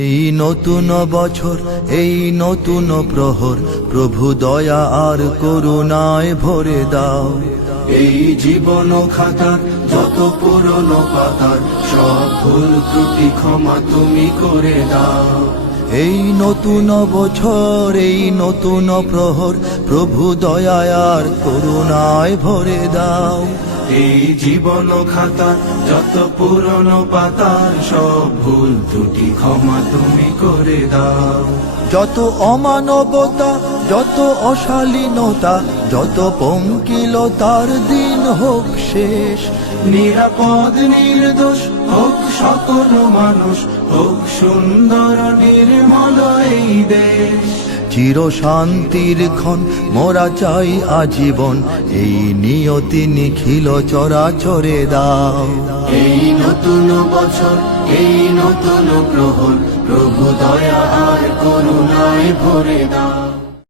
এই নতুন বছর, এই নতুন প্রহর, প্রভু দয়া আর করুণায় ভরে দাও। এই জীবন খাতার যত পুরনো পাতার সব ভুল ত্রুটি ক্ষমা তুমি করে দাও। এই নতুন বছর, এই নতুন প্রহর, প্রভু দয়া আর করুণায় ভরে দাও। এই জীবন খাতার যত পুরনো পাতার সব ভুল ত্রুটি ক্ষমা তুমি করে দাও। যত অমানবতা, যত অশালীনতা, যত পঙ্কিলতার দিন হোক শেষ। নিরাপদ নির্দোষ হোক সকল মানুষ, হোক সুন্দর নির্মল এই দেশ। চির শান্তির ক্ষণ মোরা চাই আজীবন, এই নিয়তি নিখিল চরাচরে দাও। এই নতুন বছর, এই নতুন প্রহর, প্রভু দয়া আর করুণায় ভরে দাও।